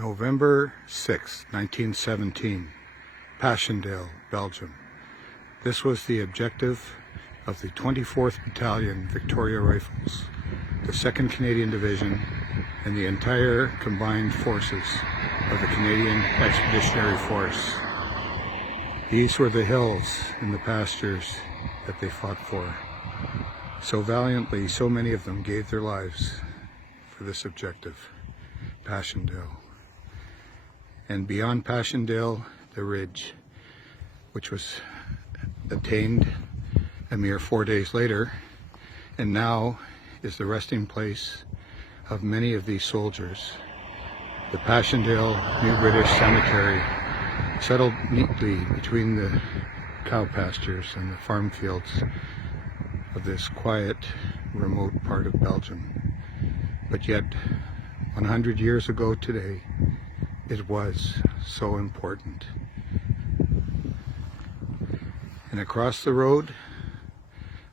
November 6, 1917, Passchendaele, Belgium. This was the objective of the 24th Battalion Victoria Rifles, the 2nd Canadian Division, and the entire combined forces of the Canadian Expeditionary Force. These were the hills and the pastures that they fought for. So valiantly, so many of them gave their lives for this objective, Passchendaele. And beyond Passchendaele, the ridge, which was attained a mere 4 days later, and now is the resting place of many of these soldiers. The Passchendaele New British Cemetery, settled neatly between the cow pastures and the farm fields of this quiet, remote part of Belgium. But yet, 100 years ago today, it was so important. And across the road,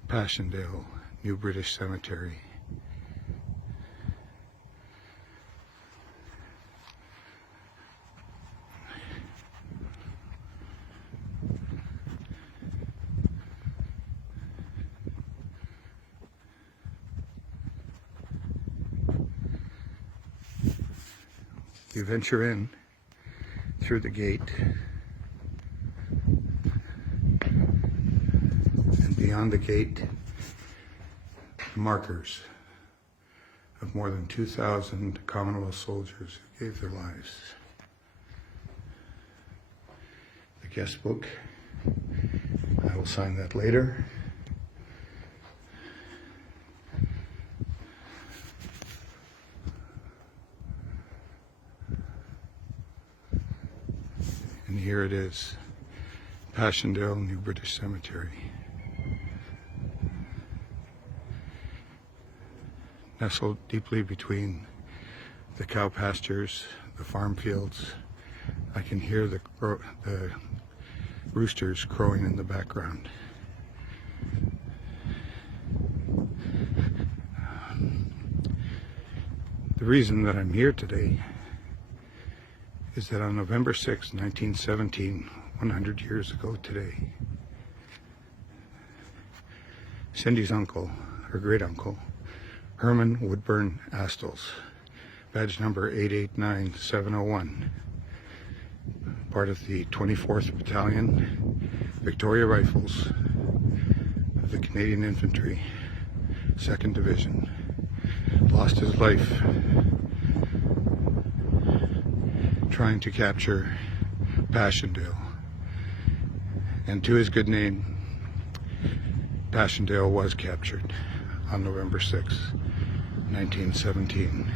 Passchendaele New British Cemetery. You venture in through the gate, and beyond the gate, markers of more than 2,000 Commonwealth soldiers who gave their lives. The guest book, I will sign that later. And here it is, Passchendaele New British Cemetery. Nestled deeply between the cow pastures, the farm fields, I can hear the roosters crowing in the background. The reason that I'm here today is that on November 6, 1917, 100 years ago today, Cindy's uncle, her great-uncle, Herman Woodburn Astels, badge number 889701, part of the 24th Battalion Victoria Rifles of the Canadian Infantry, 2nd Division, lost his life trying to capture Passchendaele. And to his good name, Passchendaele was captured on November 6, 1917.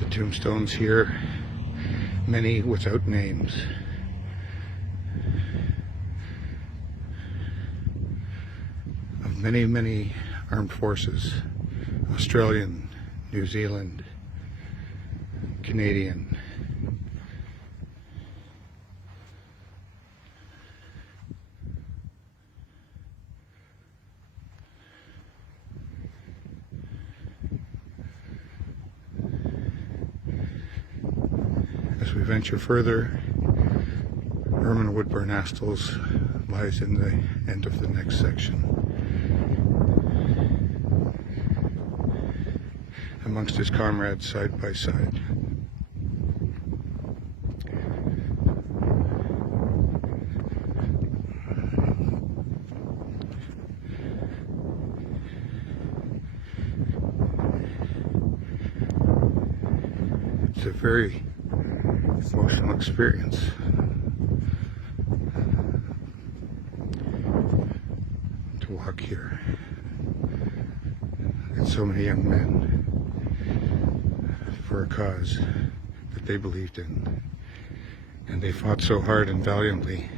The tombstones here, many without names. Of many, many armed forces, Australian, New Zealand, Canadian. As we venture further, Herman Woodburn Astels lies in the end of the next section, amongst his comrades side by side. It's a very emotional experience. To walk here. And so many young men for a cause that they believed in. And they fought so hard and valiantly.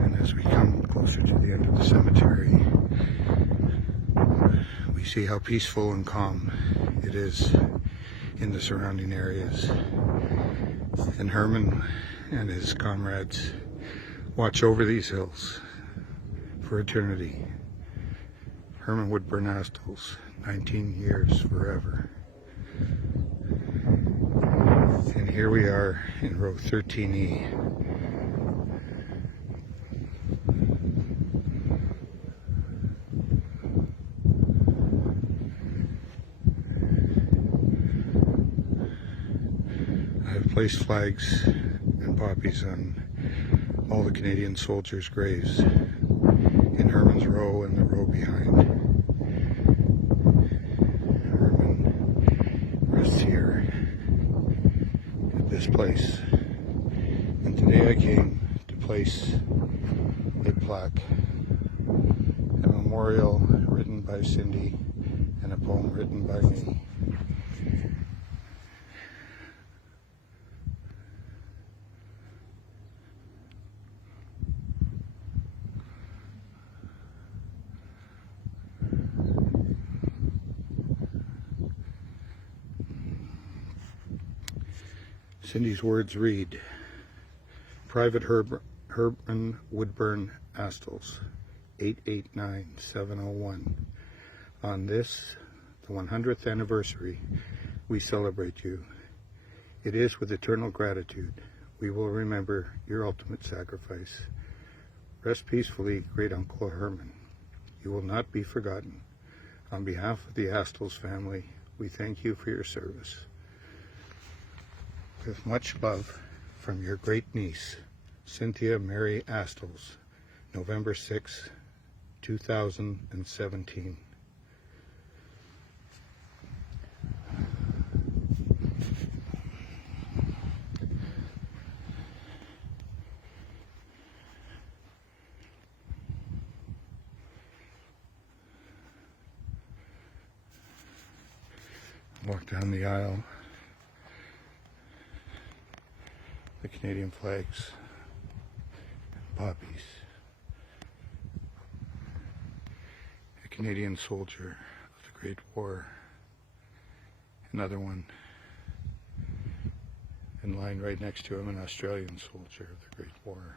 And as we come closer to the end of the cemetery, we see how peaceful and calm it is in the surrounding areas. And Herman and his comrades watch over these hills for eternity. Herman Woodburn Astels, 19 years forever. And here we are in row 13E. I have placed flags and poppies on all the Canadian soldiers' graves in Herman's row and the row behind. Herman rests here at this place. And today I came to place a plaque, a memorial written by Cindy and a poem written by me. Cindy's words read, Private Herman Woodburn Astels, 889-701. On this, the 100th anniversary, we celebrate you. It is with eternal gratitude we will remember your ultimate sacrifice. Rest peacefully, Great Uncle Herman. You will not be forgotten. On behalf of the Astles family, we thank you for your service. With much love from your great niece, Cynthia Mary Astles, November 6, 2017. Walk down the aisle. The Canadian flags, poppies, a Canadian soldier of the Great War, another one, in line right next to him, an Australian soldier of the Great War,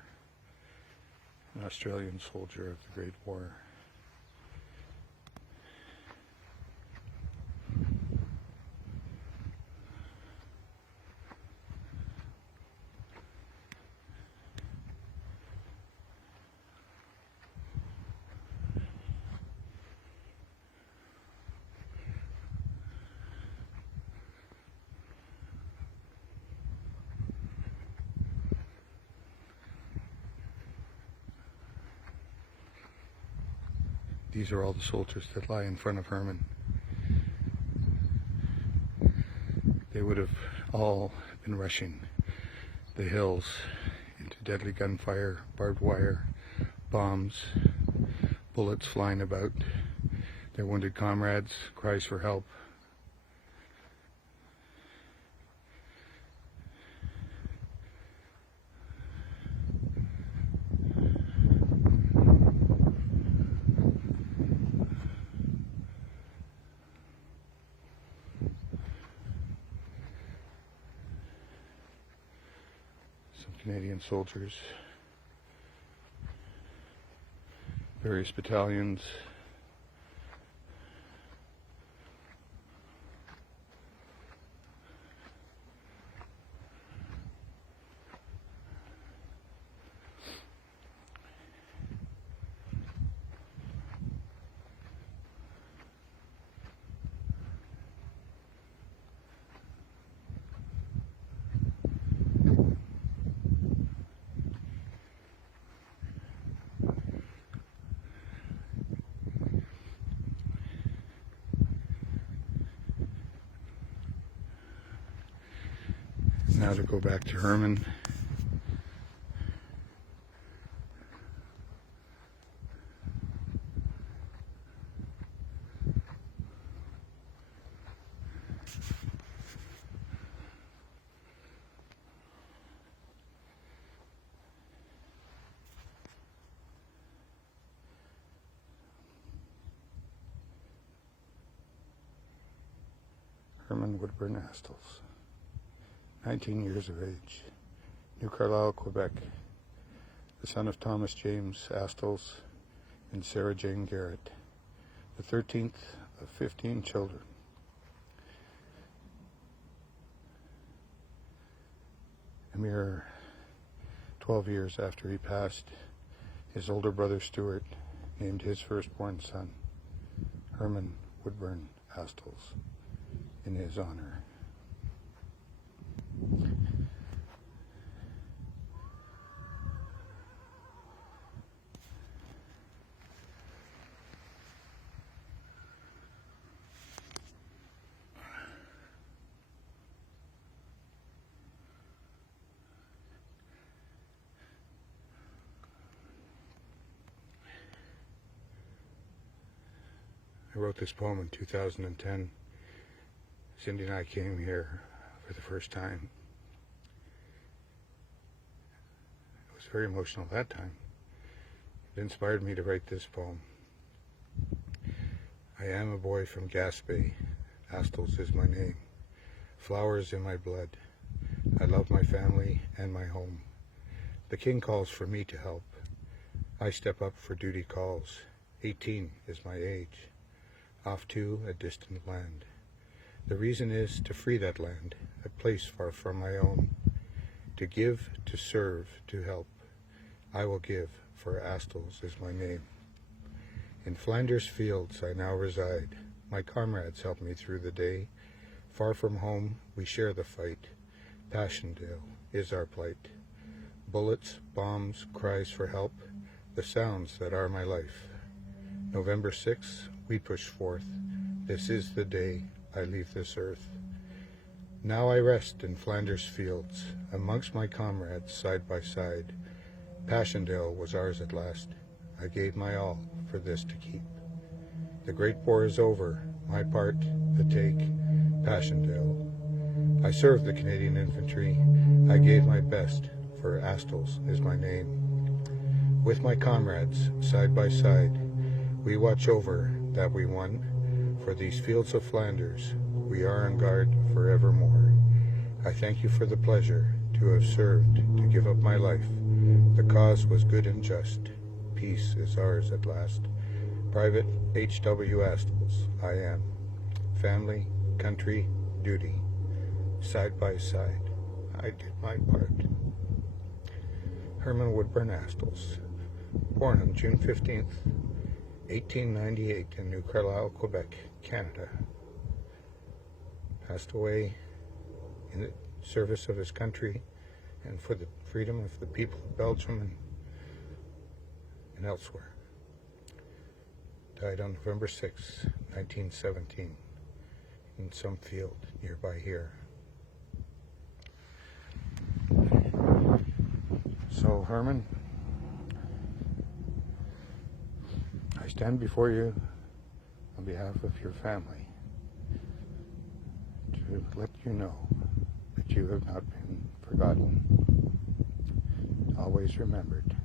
an Australian soldier of the Great War. These are all the soldiers that lie in front of Herman. They would have all been rushing the hills into deadly gunfire, barbed wire, bombs, bullets flying about, their wounded comrades, cries for help. Canadian soldiers, various battalions, now to go back to Herman. Herman Woodburn Astels, 19 years of age, New Carlisle, Quebec, the son of Thomas James Astles and Sarah Jane Garrett, the 13th of 15 children. A mere 12 years after he passed, his older brother Stuart named his firstborn son Herman Woodburn Astels in his honor. I wrote this poem in 2010. Cindy and I came here for the first time. It was very emotional that time. It inspired me to write this poem. I am a boy from Gaspé. Astles is my name. Flowers in my blood. I love my family and my home. The king calls for me to help. I step up for duty calls. 18 is my age. Off to a distant land. The reason is to free that land, a place far from my own. To give, to serve, to help. I will give, for Astles is my name. In Flanders fields I now reside. My comrades help me through the day. Far from home we share the fight. Passchendaele is our plight. Bullets, bombs, cries for help, the sounds that are my life. November 6th, we push forth. This is the day I leave this earth. Now I rest in Flanders fields, amongst my comrades side by side. Passchendaele was ours at last. I gave my all for this to keep. The great war is over, my part, the take, Passchendaele. I served the Canadian infantry. I gave my best, for Astles is my name. With my comrades, side by side, we watch over that we won. For these fields of Flanders, we are on guard forevermore. I thank you for the pleasure to have served, to give up my life. The cause was good and just. Peace is ours at last. Private H.W. Astles, I am. Family, country, duty. Side by side, I did my part. Herman Woodburn Astels, born on June 15th, 1898 in New Carlisle, Quebec, Canada. Passed away in the service of his country and for the freedom of the people of Belgium and elsewhere. Died on November 6, 1917, in some field nearby here. So, Herman, I stand before you on behalf of your family to let you know that you have not been forgotten, always remembered.